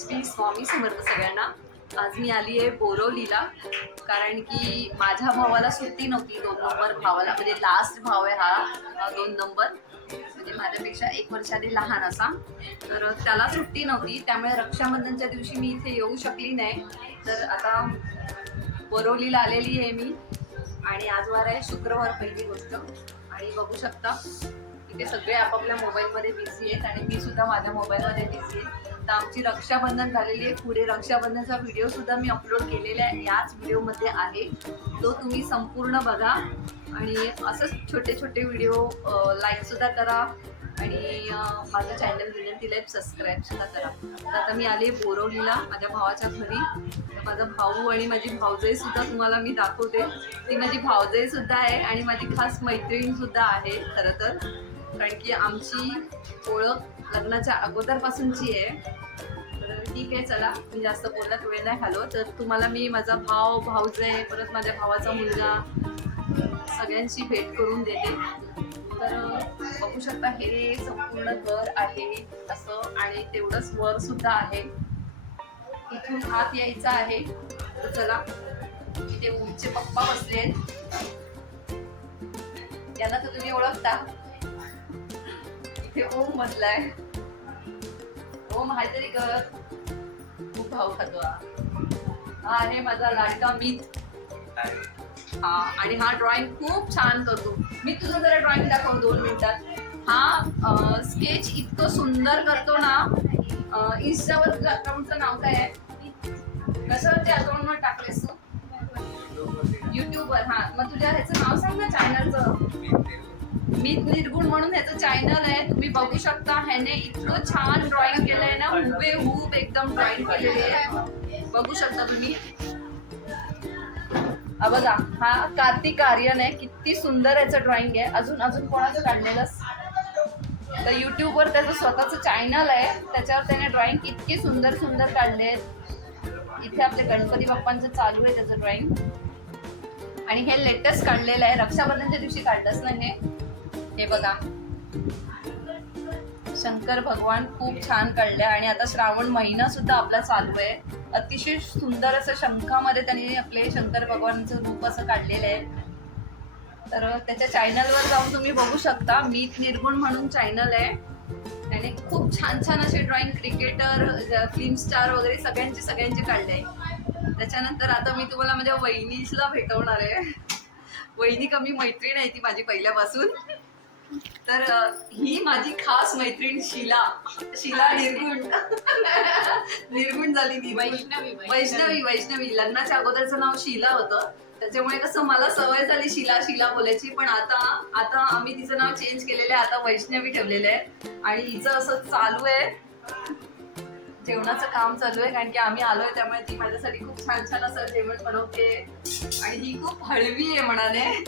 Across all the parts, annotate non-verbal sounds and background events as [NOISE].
श्री स्वामी समर्थ सगळ्यांना. आज मी आली आहे बोरवलीला कारण की माझ्या भावाला सुट्टी नव्हती दोन नंबर भावाला. म्हणजे लास्ट भाव आहे हा दोन नंबर. म्हणजे माझ्यापेक्षा एक वर्षाने लहान असा. तर त्याला सुट्टी नव्हती त्यामुळे रक्षाबंधनच्या दिवशी मी इथे येऊ शकली नाही. तर आता बोरवलीला आलेली आहे मी. आणि आज वार आहे शुक्रवार पहिली गोष्ट. आणि बघू शकता इथे सगळे आपापल्या मोबाईलमध्ये बिझी आहेत आणि मी सुद्धा माझ्या मोबाईलमध्ये बिझी आहे. तर आमची रक्षाबंधन झालेली आहे. पुढे रक्षाबंधनचा व्हिडिओ सुद्धा मी अपलोड केलेला आहे याच व्हिडिओमध्ये आहे. तो तुम्ही संपूर्ण बघा आणि असंच छोटे छोटे व्हिडिओ लाईकसुद्धा करा आणि माझं चॅनल विनंतीला सबस्क्राईब सुद्धा करा. तर आता मी आले बोरवलीला माझ्या भावाच्या घरी. तर माझा भाऊ आणि माझी भावजई सुद्धा तुम्हाला मी दाखवते. ती माझी भावजई सुद्धा आहे आणि माझी खास मैत्रीणसुद्धा आहे खरं तर. कारण की आमची ओळख लग्नाच्या अगोदरपासूनची आहे. तर ठीक आहे चला. मी जास्त बोलण्यात वेळ नाही घालो तर तुम्हाला मी माझा भाव भाऊजय परत माझ्या भावाचा मुलगा सगळ्यांची भेट करून देते. तर बघू शकता हे संपूर्ण घर आहे असं आणि तेवढंच वर सुद्धा आहे. इथून हात यायचा आहे. तर चला. इथे ओमचे पप्पा बसले आहेत यांना तर तुम्ही ओळखता. इथे ओम बसलाय ओम हाय तरी कर. खूप भाऊ खातो हा. हा आहे माझा लाडका मीत. हा आणि हा ड्रॉइंग खूप छान करतो मी तुझं जरा ड्रॉइंग दाखव दोन मिनिटात. हा स्केच इतकं सुंदर करतो ना इन्स्टावर तुझ्या अकाउंटचं नाव काय आहे? कशावरती अकाउंटवर टाकलेस तू? युट्यूबवर हा. मग तुझ्या ह्याचं नाव सांग ना चॅनलचं मी निर्गुण म्हणून ह्याचं चॅनल आहे. तुम्ही बघू शकता. ह्याने इतकं छान ड्रॉइंग केलंय ना. हुबेहूब एकदम ड्रॉइंग केलेली आहे. बघू शकता तुम्ही. बघा हा कार्तिक आर्यन आहे. किती सुंदर याचं ड्रॉइंग आहे. अजून अजून कोणाचं काढलेलं तर युट्यूबवर त्याचं स्वतःचं चॅनल आहे. त्याच्यावर त्याने ड्रॉइंग इतके सुंदर सुंदर काढले आहेत. इथे आपले गणपती बाप्पांचं चालू आहे त्याचं ड्रॉइंग आणि हे लेटेस्ट काढलेलं आहे. रक्षाबंधनच्या दिवशी काढलंच ना हे? हे बघा. शंकर भगवान खूप छान काढले आणि आता श्रावण महिना सुद्धा आपला चालू आहे. अतिशय सुंदर असं शंखामध्ये त्यांनी आपले शंकर भगवानचं रूप असं काढलेलं आहे. तर त्याच्या चॅनलवर जाऊन तुम्ही बघू शकता. मीत निर्गुण म्हणून चॅनल आहे. त्याने खूप छान छान असे ड्रॉइंग क्रिकेटर फिल्म स्टार वगैरे सगळ्यांचे सगळ्यांचे काढले आहे. त्याच्यानंतर आता मी तुम्हाला माझ्या वहिनीला भेटवणार आहे. वहिनी कमी मैत्रीण आहे ती माझी पहिल्यापासून. तर ही माझी खास मैत्रीण शिला. शिला निर्गुण. [LAUGHS] निर्गुण झाली ती वैष्णवी, वैष्णवी. वैष्णवी लग्नाच्या अगोदरचं नाव शिला होतं. त्याच्यामुळे कसं मला सवय झाली शिला शिला बोलायची. पण आता आता आम्ही तिचं नाव चेंज केलेलं आहे. आता वैष्णवी ठेवलेलं आहे. आणि हिचं असं चालू आहे. जेवणाचं काम चालू आहे. कारण की आम्ही आलोय त्यामुळे ती माझ्यासाठी खूप छान छान असं जेवण बनवते. आणि ही खूप हळवी आहे म्हणाने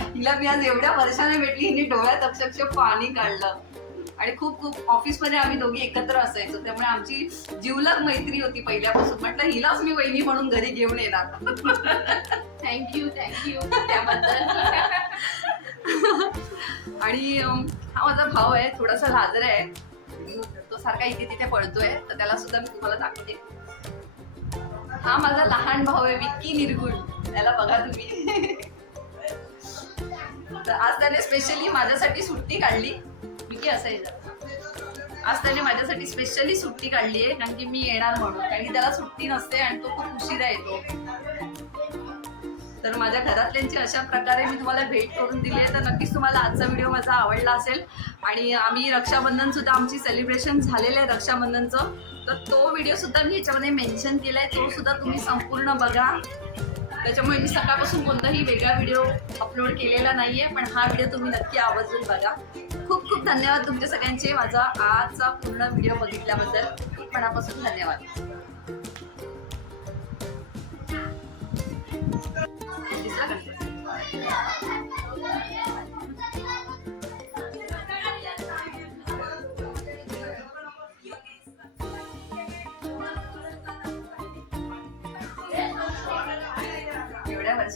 हिला मी आज एवढ्या वर्षाने भेटली हिने डोळ्यात अक्षरशः पाणी काढलं. आणि खूप खूप ऑफिसमध्ये आम्ही दोघी एकत्र असायचो. त्यामुळे आमची जीवलग मैत्री होती पहिल्यापासून. म्हटलं हिलाच मी वहिनी म्हणून घरी घेऊन येणार. थँक्यू थँक्यू त्याबद्दल आणि हा माझा भाऊ आहे थोडासा लाजर आहे. तो सारखा इथे तिथे पळतोय तर त्याला सुद्धा मी तुम्हाला दाखवते. हा माझा लहान भाऊ आहे विक्की निर्गुण. त्याला बघा तुम्ही. तर आज त्याने स्पेशली माझ्यासाठी सुट्टी काढली. विक्की असायचं आज त्याने माझ्यासाठी स्पेशली सुट्टी काढली आहे कारण की मी येणार म्हणून. कारण की त्याला सुट्टी नसते आणि तो खूप उशिरा येतो. तर माझ्या घरातल्यांची अशा प्रकारे मी तुम्हाला भेट करून दिली आहे. तर नक्कीच तुम्हाला आजचा व्हिडिओ माझा आवडला असेल. आणि आम्ही रक्षाबंधन सुद्धा आमची सेलिब्रेशन झालेलं आहे रक्षाबंधनचं. तर तो व्हिडिओ सुद्धा मी ह्याच्यामध्ये मेन्शन केला आहे तो सुद्धा तुम्ही संपूर्ण बघा. त्याच्यामुळे मी सकाळपासून कोणताही वेगळा व्हिडिओ अपलोड केलेला नाही आहे पण हा व्हिडिओ तुम्ही नक्की आवर्जून बघा. खूप खूप धन्यवाद तुमच्या सगळ्यांचे माझा आजचा पूर्ण व्हिडिओ बघितल्याबद्दल. मनापासून धन्यवाद. दिसला का?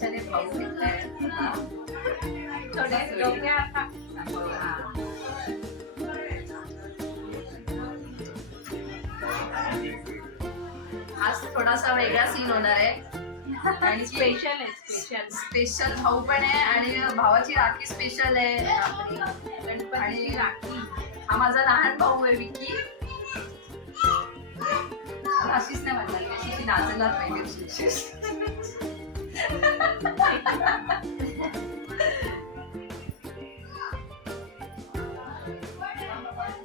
वर्षाने भाऊ घेतलाय. थोडे डोक्या हा. आज थोडासा वेगळा सीन होणार आहे. आणि स्पेशल आहे स्पेशल स्पेशल भाऊ पण आहे आणि भावाची राखी स्पेशल आहे. गणपती आणि राखी हा माझा लहान भाऊ आहे विकी. अशीच नाही म्हणणार कशी नाचणार पाहिजे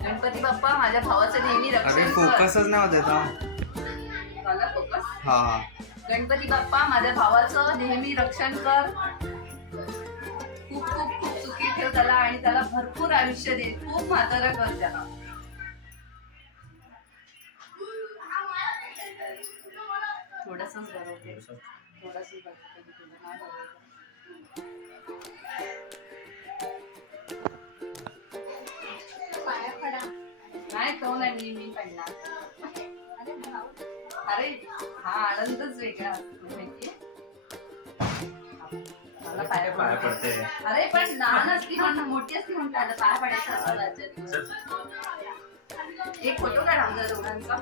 गणपती बाप्पा माझ्या भावाचं नेहमी अरे रक्षण कर फोकसच होत येतो झाला focus? हा हा. गणपती बाप्पा माझ्या भावाचं नेहमी रक्षण कर. खूप खूप खूप सुखी ठेव त्याला आणि त्याला भरपूर आयुष्य दे. खूप म्हातारा कर त्याला. नाही मी पडणार अरे हा आनंदच वेगळा असतो माहितीये मला पाया पाया पडते. पडते. अरे पण लहान असती म्हणून मोठी असती म्हणून त्याला पाय पडायचं असतं. एक फोटो काढ आमच्या दोघांचा.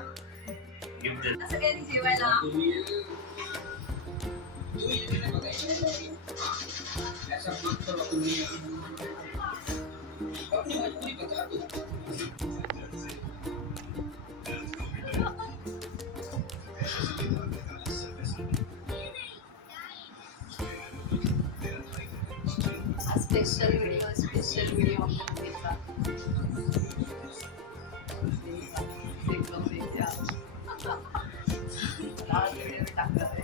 special video, special video ako, diba? Diba? Diba? Diba? Diba? Diba? Diba?